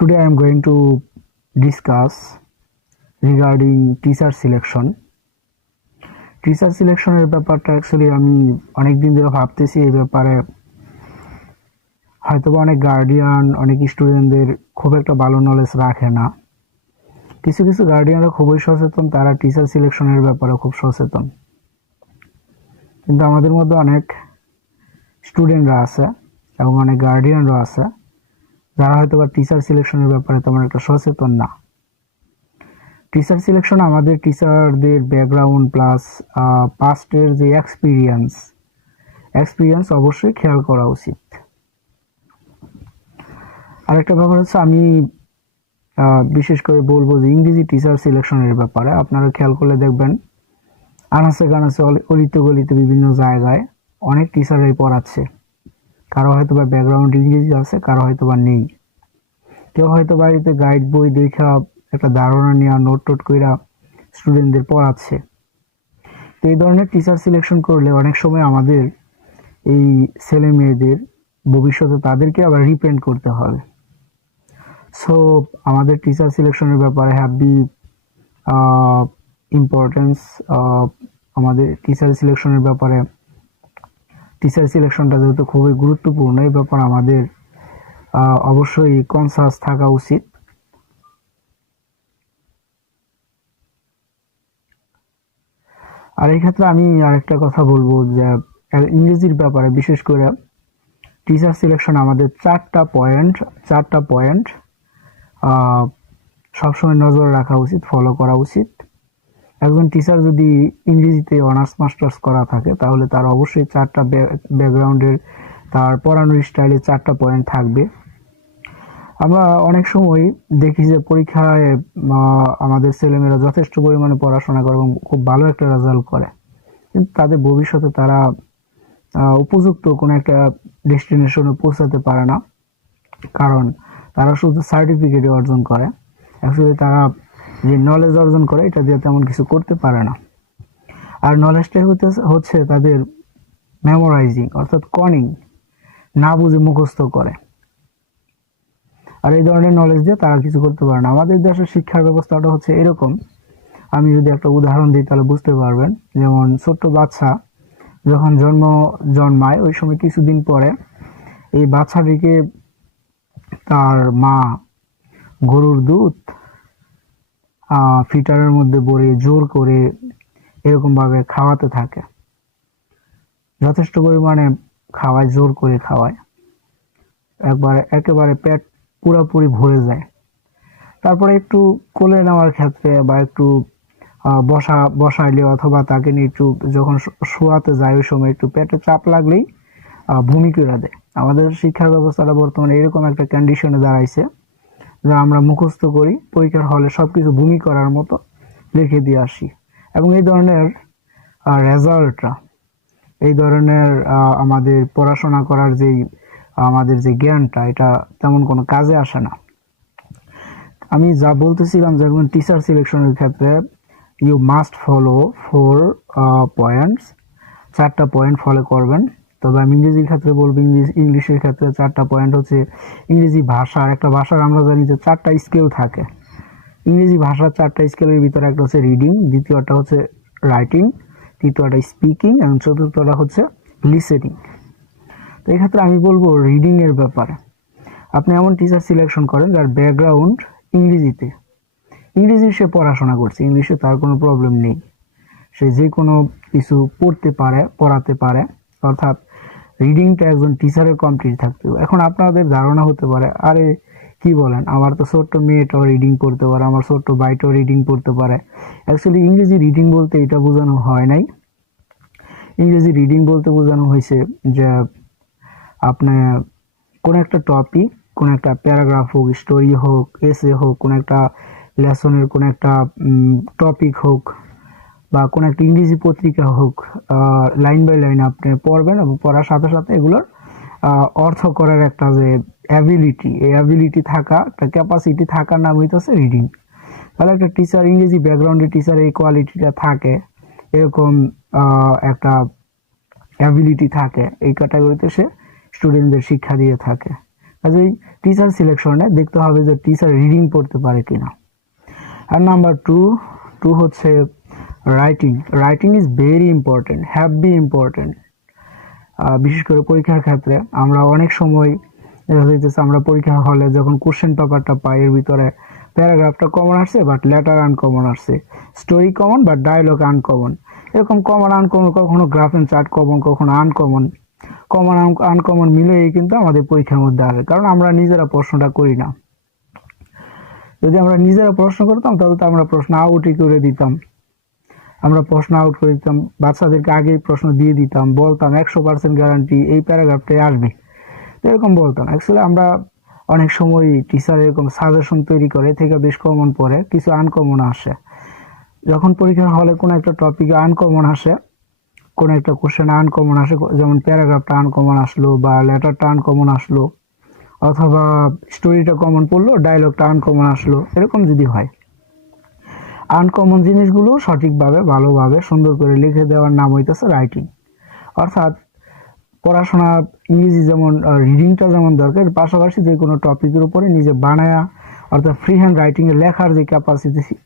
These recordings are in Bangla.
Today I am going to discuss regarding teacher selection. Teacher সিলেকশনের ব্যাপারটা অ্যাকচুয়ালি আমি অনেক দিন ধরে ভাবতেছি এই ব্যাপারে। হয়তো অনেক গার্ডিয়ান অনেক স্টুডেন্টদের খুব একটা ভালো নলেজ রাখে না। কিছু কিছু গার্ডিয়ানরা খুবই সচেতন, তারা টিচার সিলেকশনের ব্যাপারে খুব সচেতন, কিন্তু আমাদের মধ্যে অনেক স্টুডেন্টরা আছে এবং অনেক গার্ডিয়ানরা আছে যারা হয়তো বা টিচার সিলেকশনের ব্যাপারে তেমন একটা সচেতন না। টিচার সিলেকশন আমাদের টিচারদের ব্যাকগ্রাউন্ড প্লাস পাস্টের যে এক্সপিরিয়েন্স অবশ্যই খেয়াল করা উচিত। আরেকটা ব্যাপার হচ্ছে, আমি বিশেষ করে বলবো যে ইংরেজি টিচার সিলেকশনের ব্যাপারে আপনারা খেয়াল করলে দেখবেন আনাচে কানাচে অলিতে গলিতে বিভিন্ন জায়গায় অনেক টিচাররাই পড়াচ্ছে। কারো হয়তো বা ব্যাকগ্রাউন্ড ইংরেজি আছে, কারো হয়তো বা নেই। কেউ হয়তো বাড়িতে গাইড বই দেখা একটা ধারণা নিয়ে নোট টোট কইরা স্টুডেন্টদের পড়াচ্ছে। তো এই ধরনের টিচার সিলেকশন করলে অনেক সময় আমাদের এই ছেলে মেয়েদের ভবিষ্যতে তাদেরকে আবার রিপেন্ট করতে হবে। সো আমাদের টিচার সিলেকশনের ব্যাপারে হ্যাভি ইম্পর্টেন্স। আমাদের টিচার সিলেকশনের ব্যাপারে টিচার সিলেকশনটা যেহেতু খুবই গুরুত্বপূর্ণ, এই ব্যাপারে আমাদের অবশ্যই কনসাস থাকা উচিত। আর এই ক্ষেত্রে আমি আরেকটা কথা বলবো যে ইংরেজির ব্যাপারে বিশেষ করে টিচার সিলেকশন আমাদের চারটা পয়েন্ট সবসময় নজর রাখা উচিত, ফলো করা উচিত। একজন টিচার যদি ইংরেজিতে অনার্স মাস্টার্স করা থাকে তাহলে তার অবশ্যই চারটা ব্যাকগ্রাউন্ডের তার পড়ানোর স্টাইলে চারটা পয়েন্ট থাকবে। আমরা অনেক সময় দেখি যে পরীক্ষায় আমাদের ছেলেমেয়েরা যথেষ্ট পরিমাণে পড়াশোনা করে এবং খুব ভালো একটা রেজাল্ট করে, কিন্তু তাদের ভবিষ্যতে তারা উপযুক্ত কোনো একটা ডেস্টিনেশনে পৌঁছাতে পারে না, কারণ তারা শুধু সার্টিফিকেট অর্জন করে। অ্যাকচুয়ালি তারা যে নলেজ অর্জন করে এটা দিয়ে তেমন কিছু করতে পারে না। আর নলেজটাই হচ্ছে তাদের মেমোরাইজিং, অর্থাৎ কনিং, না বুঝে মুখস্থ করে। আর এই ধরনের নলেজ দিয়ে তারা কিছু করতে পারে না। আমাদের দেশের শিক্ষার ব্যবস্থাটা হচ্ছে এরকম। আমি যদি একটা উদাহরণ দিই তাহলে বুঝতে পারবেন। যেমন ছোট্ট বাচ্চা যখন জন্মায় ওই সময় কিছুদিন পরে এই বাচ্চাটিকে তার মা গরুর দুধ ফিটারের মধ্যে ভরে জোর করে এরকম ভাবে খাওয়াতে থাকে, যথেষ্ট পরিমাণে খাওয়ায়, জোর করে খাওয়ায়, একেবারে পেট পুরোপুরি ভরে যায়। তারপরে একটু কোলে নেওয়ার ক্ষেত্রে বা একটু বসাইলে অথবা তাকে নিয়ে একটু যখন শোয়াতে যায় ওই সময় একটু পেটে চাপ লাগলেই ভূমি করে দেয়। আমাদের শিক্ষার ব্যবস্থাটা বর্তমানে এরকম একটা কন্ডিশনে দাঁড়াইছে যা আমরা মুখস্থ করি, পরীক্ষার হলে সবকিছু ভূমি করার মতো লিখে দিয়ে আসি, এবং এই ধরনের রেজাল্টটা, এই ধরনের আমাদের পড়াশোনা করার আমাদের যে জ্ঞানটা, এটা তেমন কোনো কাজে আসে না। আমি যা বলতেছিলাম যে একজন টিচার সিলেকশনের ক্ষেত্রে ইউ মাস্ট ফলো 4 পয়েন্টস, চারটা পয়েন্ট ফলো করবেন। তবে আমি ইংরেজির ক্ষেত্রে বলবো, ইংলিশের ক্ষেত্রে চারটা পয়েন্ট হচ্ছে ইংরেজি ভাষার, একটা ভাষার আমরা জানি যে চারটা স্কেল থাকে। ইংরেজি ভাষার চারটা স্কেলের ভিতরে একটা হচ্ছে রিডিং, দ্বিতীয়টা হচ্ছে রাইটিং, তৃতীয়টা স্পিকিং এবং চতুর্থটা হচ্ছে লিসেনিং। তো এই ক্ষেত্রে আমি বলবো রিডিং এর ব্যাপারে আপনি এমন টিচার সিলেকশন করেন যার ব্যাকগ্রাউন্ড ইংরেজি সে পড়াশোনা করছে, ইংলিশে তার কোনো প্রবলেম নেই, সে যে কোনো কিছু পড়তে পারে, পড়াতে পারে, অর্থাৎ রিডিংটা একজন টিচারের কমপ্লিট থাকতে হবে। এখন আপনাদের ধারণা হতে পারে, আরে কি বলেন, আমার তো ছোট্ট মেয়েটাও রিডিং পড়তে পারে, আমার ছোট্ট ভাইটাও রিডিং পড়তে পারে। অ্যাকচুয়ালি ইংরেজি রিডিং বলতে এটা বোঝানো হয় নাই। ইংরেজি রিডিং বলতে বোঝানো হয়েছে যে আপনি কোন একটা টপিক, কোন একটা প্যারাগ্রাফ হোক, স্টোরি হোক, এসে হোক, কোন একটা লেসনের কোন একটা টপিক হোক বা কোন একটা ইংরেজি পত্রিকা হোক, লাইন বাই লাইন আপনি পড়বেন এবং পড়ার সাথে সাথে এগুলোর অর্থ করার একটা যে অ্যাবিলিটি, এই অ্যাবিলিটি থাকা, একটা ক্যাপাসিটি থাকার নাম হইতেছে রিডিং। তাহলে একটা টিচার, ইংরেজি ব্যাকগ্রাউন্ডের টিচার এই কোয়ালিটিটা থাকে, এরকম একটা অ্যাবিলিটি থাকে, এই ক্যাটাগরিতে সে স্টুডেন্টদের শিক্ষা দিয়ে থাকে। কাজেই টিচার সিলেকশনে দেখতে হবে যে টিচার রিডিং পড়তে পারে কিনা। আর নাম্বার টু হচ্ছে writing. Writing is very important, heavy important. বিশেষ করে পরীক্ষার ক্ষেত্রে আমরা অনেক সময় দেখা যাইতেছে আমরা পরীক্ষা হলে যখন কোশ্চেন পেপারটা পাই এর ভিতরে প্যারাগ্রাফটা কমন আসছে বাট লেটার আনকমন আসছে, story common but dialogue uncommon, এরকম কমন আনকমন, কখনো গ্রাফ এন্ড চার্ট কমন, কখনো আনকমন, কমন আনকমন মিলেই কিন্তু আমাদের পরীক্ষার মধ্যে আসে, কারণ আমরা নিজেরা প্রশ্নটা করি না। যদি আমরা নিজেরা প্রশ্ন করতাম তাহলে তো আমরা প্রশ্ন আউটই করে দিতাম, আমরা প্রশ্ন আউট করে দিতাম, বাচ্চাদেরকে আগেই প্রশ্ন দিয়ে দিতাম, বলতাম 100% গ্যারান্টি এই প্যারাগ্রাফটাই আসবে, এরকম বলতাম। অ্যাকচুয়ালি আমরা অনেক সময় টিচার এরকম সাজেশন তৈরি করে থেকে বেশ কমন পড়ে, কিছু আনকমন আসে। যখন পরীক্ষার হলে কোনো একটা টপিকে আনকমন আসে, কোনো একটা কোশ্চেন আনকমন আসে, যেমন প্যারাগ্রাফটা আনকমন আসলো বা লেটারটা আনকমন আসলো, অথবা স্টোরিটা কমন পড়লো, ডায়লগটা আনকমন আসলো, এরকম যদি হয়, আনকমন জিনিসগুলো সঠিকভাবে ভালোভাবে সুন্দর করে লিখে দেওয়ার নাম হইতেছে রাইটিং। অর্থাৎ পড়াশোনা ইংরেজি যেমন রিডিংটা যেমন দরকার, পাশাপাশি যে কোনো টপিকের উপরে নিজে বানায়া, অর্থাৎ ফ্রি হ্যান্ড রাইটিং এ লেখার যে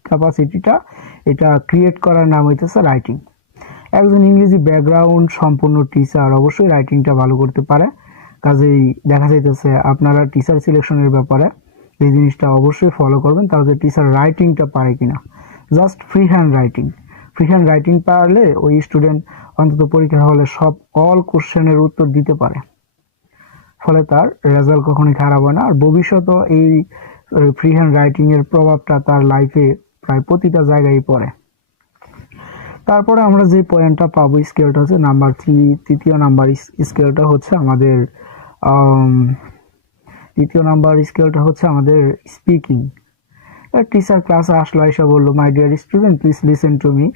ক্যাপাসিটিটা এটা ক্রিয়েট করার নাম হইতেছে রাইটিং। একজন ইংরেজি ব্যাকগ্রাউন্ড সম্পূর্ণ টিচার অবশ্যই রাইটিংটা ভালো করতে পারে। কাজেই দেখা যাইতেছে আপনারা টিচার সিলেকশনের ব্যাপারে এই জিনিসটা অবশ্যই ফলো করবেন, তাহলে টিচার রাইটিংটা পারে কিনা। জাস্ট ফ্রি হ্যান্ড রাইটিং পারলে ওই স্টুডেন্ট অন্তত পরীক্ষা হলে সব অল কোশ্চেনের উত্তর দিতে পারে, ফলে তার রেজাল্ট কখনোই খারাপ হয় না। আর ভবিষ্যতে এই ফ্রি হ্যান্ড রাইটিং এর প্রভাবটা তার লাইফে প্রায় প্রতিটা জায়গায় পড়ে। তারপরে আমরা যে পয়েন্টটা পাবো স্কেলটা হচ্ছে নাম্বার 3, তৃতীয় নাম্বার স্কেলটা হচ্ছে আমাদের স্পিকিং। টিচার ক্লাসে আসলো, এসে বললো, my dear student please listen to me,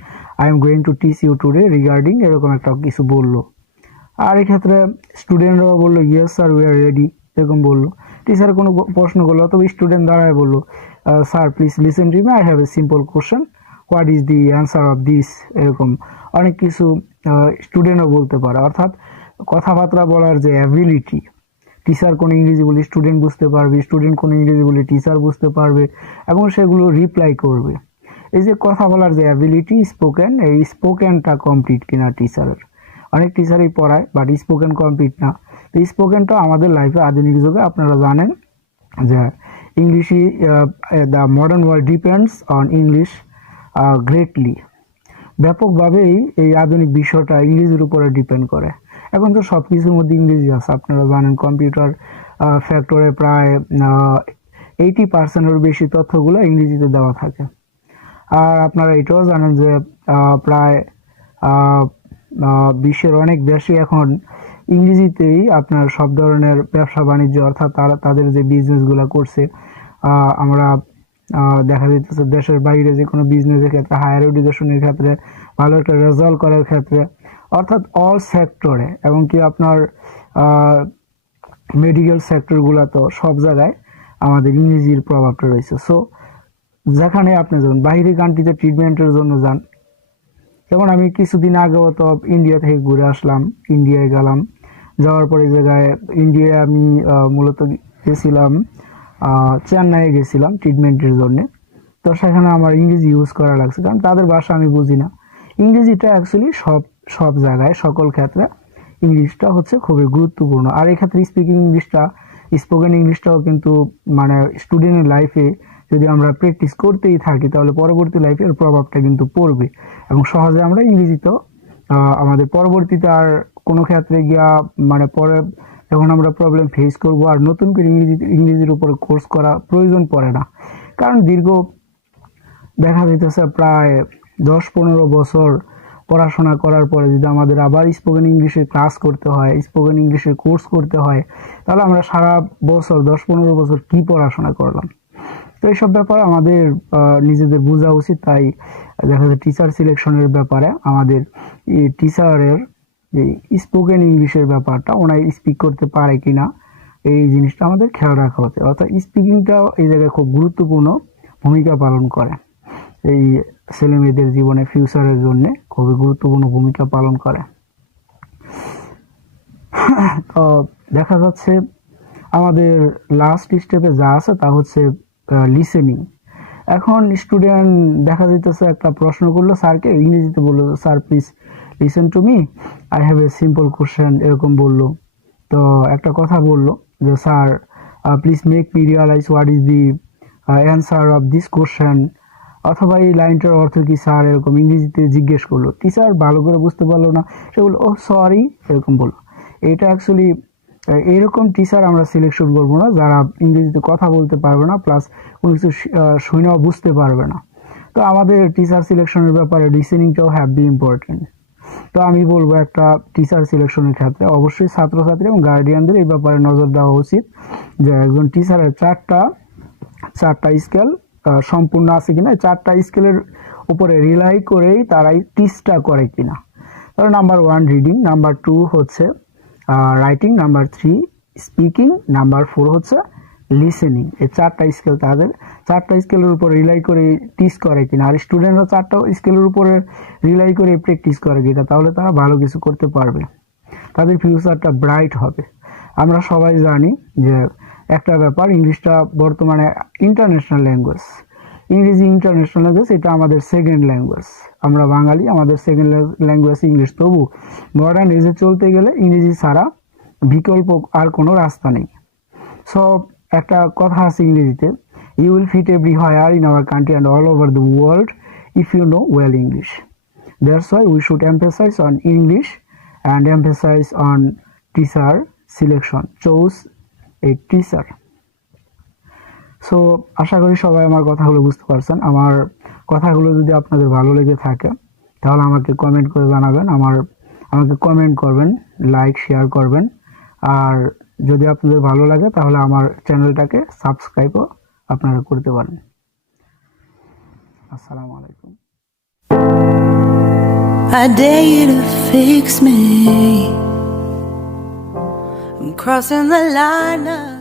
I am going to teach you today regarding, এরকম একটা কিছু বললো। আর এক্ষেত্রে স্টুডেন্টরাও বললো yes sir we are ready, এরকম বললো। টিচার কোনো প্রশ্ন করলো, তবে স্টুডেন্ট দাঁড়ায় বললো, sir please listen to me, I have a simple question, what is the answer of this, এরকম অনেক কিছু স্টুডেন্টও বলতে পারে। অর্থাৎ কথাবার্তা বলার যে অ্যাবিলিটি, টিচার কোন ইংরেজি বলে স্টুডেন্ট বুঝতে পারবে, স্টুডেন্ট কোন ইংরেজি বলে টিচার বুঝতে পারবে এবং সেগুলো রিপ্লাই করবে। এই যে কথা বলার যে অ্যাবিলিটি স্পোকেন, এই স্পোকেনটা কমপ্লিট কিনা টিচারের। অনেক টিচারই পড়ায় বাট স্পোকেন কমপ্লিট না। তো স্পোকেনটা আমাদের লাইফে আধুনিক যুগে আপনারা জানেন যে ইংলিশই the modern world depends on English greatly. ব্যাপকভাবেই এই আধুনিক বিষয়টা ইংরেজির উপরে ডিপেন্ড করে। এখন তো সব কিছুর মধ্যে ইংরেজি আছে, আপনারা জানেন কম্পিউটার ফ্যাক্টরে প্রায় 80%-এর বেশি তথ্যগুলো ইংরেজিতে দেওয়া থাকে। আর আপনারা এটাও জানেন যে প্রায় বিশ্বের অনেক দেশে এখন ইংরেজিতেই আপনার সব ধরনের ব্যবসা বাণিজ্য, অর্থাৎ তাদের যে বিজনেসগুলো করছে, আমরা দেখা যাইতেছে দেশের বাইরে যে কোনো বিজনেসের ক্ষেত্রে, হায়ার এডুকেশনের ক্ষেত্রে, ভালো একটা রেজাল্ট করার ক্ষেত্রে, অর্থাৎ অল সেক্টরে, এবং কি আপনার মেডিকেল সেক্টরগুলো, তো সব জায়গায় আমাদের ইংরেজির প্রভাবটা রয়েছে। সো যেখানে আপনি যখন বাইরে কান্ট্রিতে ট্রিটমেন্টের জন্য যান, যেমন আমি কিছুদিন আগেও তো ইন্ডিয়া থেকে ঘুরে আসলাম, ইন্ডিয়ায় গেলাম, যাওয়ার পরে জায়গায় ইন্ডিয়ায় আমি মূলত গেছিলাম, চেন্নাইয়ে গেছিলাম ট্রিটমেন্টের জন্য। তো সেখানে আমার ইংরেজি ইউজ করা লাগছে, কারণ তাদের ভাষা আমি বুঝি না। ইংরেজিটা অ্যাকচুয়ালি সব জায়গায় সকল ক্ষেত্রে ইংলিশটা হচ্ছে খুবই গুরুত্বপূর্ণ। আর এক্ষেত্রে স্পিকিং ইংলিশটা, স্পোকেন ইংলিশটাও কিন্তু মানে স্টুডেন্টের লাইফে যদি আমরা প্র্যাকটিস করতেই থাকি তাহলে পরবর্তী লাইফে এর প্রভাবটা কিন্তু পড়বে এবং সহজে আমরা ইংরেজিতেও আমাদের পরবর্তীতে আর কোনো ক্ষেত্রে গিয়া মানে পরে যখন আমরা প্রবলেম ফেস করব আর নতুন করে ইংরেজির উপর কোর্স করা প্রয়োজন পড়ে না। কারণ দীর্ঘ দেখা যাইতেছে প্রায় 10-15 বছর পড়াশোনা করার পরে যদি আমাদের আবার স্পোকেন ইংলিশের ক্লাস করতে হয়, স্পোকেন ইংলিশের কোর্স করতে হয়, তাহলে আমরা সারা বছর 10-15 বছর কি পড়াশোনা করলাম। তো এইসব ব্যাপারে আমাদের নিজেদের বোঝা উচিত। তাই দেখা যায় টিচার সিলেকশনের ব্যাপারে আমাদের টিচারের স্পোকেন ইংলিশের ব্যাপারটা ওনার স্পিক করতে পারে কিনা এই জিনিসটা আমাদের খেয়াল রাখা হচ্ছে। অর্থাৎ স্পিকিংটাও এই জায়গায় খুব গুরুত্বপূর্ণ ভূমিকা পালন করে, এই ছেলে মেয়েদের জীবনে ফিউচারের জন্য খুবই গুরুত্বপূর্ণ ভূমিকা পালন করে। তো দেখা যাচ্ছে আমাদের লাস্ট স্টেপে যা আছে তা হচ্ছে লিসেনিং। এখন স্টুডেন্ট দেখা যাইতেছে একটা প্রশ্ন করলো স্যারকে, ইংরেজিতে বললো, sir please listen to me, I have a simple question, এরকম বললো। তো একটা কথা বললো যে sir please make me realise what is the answer of this question, অথবা এই লাইনটার অর্থ কি স্যার, এরকম ইংরেজিতে জিজ্ঞেস করলো। টিচার ভালো করে বুঝতে পারলো না, সে বললো ও সরি, এরকম বললো। এটা অ্যাকচুয়ালি এরকম টিচার আমরা সিলেকশন করবো না যারা ইংরেজিতে কথা বলতে পারবে না, প্লাস কোনো কিছু শুনেও বুঝতে পারবে না। তো আমাদের টিচার সিলেকশনের ব্যাপারে লিসেনিংটাও হ্যাভ বি ইম্পর্টেন্ট। তো আমি বলবো একটা টিচার সিলেকশনের ক্ষেত্রে অবশ্যই ছাত্রছাত্রী এবং গার্ডিয়ানদের এই ব্যাপারে নজর দেওয়া উচিত যে একজন টিচারের চারটা স্কেল সম্পূর্ণ আছে কিনা, চারটা স্কেলের উপরে রিলাই করেই তারাই টিচটা করে কিনা। তাহলে নাম্বার 1 রিডিং, নাম্বার 2 হচ্ছে রাইটিং, নাম্বার 3 স্পিকিং, নাম্বার 4 হচ্ছে লিসেনিং। এই চারটা স্কেল তাদের চারটা স্কেলের উপর রিলাই করে টিচ করে কিনা, আর স্টুডেন্টরা চারটা স্কেলের উপরে রিলাই করে প্র্যাকটিস করে কিনা, তাহলে তারা ভালো কিছু করতে পারবে, তাদের ফিউচারটা ব্রাইট হবে। আমরা সবাই জানি যে একটা ব্যাপার, ইংলিশটা বর্তমানে ইন্টারন্যাশনাল ল্যাঙ্গুয়েজ, ইংরেজি ইন্টারন্যাশনাল ল্যাঙ্গুয়েজ, এটা আমাদের সেকেন্ড ল্যাঙ্গুয়েজ। আমরা বাঙালি, আমাদের সেকেন্ড ল্যাঙ্গুয়েজ ইংলিশ। তবু মডার্ন এজে চলতে গেলে ইংরেজি ছাড়া বিকল্প আর কোনো রাস্তা নেই। সো একটা কথা আছে ইংরেজিতে, you will fit everywhere in our country and all over the world if you know well English. That's why we should emphasise on English and emphasise on teacher selection, choose a teacher. So আশা করি সবাই আমার কথাগুলো বুঝতে পারছেন। আমার কথাগুলো যদি আপনাদের ভালো লেগে থাকে তাহলে আমাকে কমেন্ট করে জানাবেন, আমাকে কমেন্ট করবেন, লাইক শেয়ার করবেন। আর যদি আপনাদের ভালো লাগে তাহলে আমার চ্যানেলটাকে সাবস্ক্রাইবও আপনারা করতে পারেন। আসসালামু আলাইকুম। I dare you to fix me. I'm crossing the line now.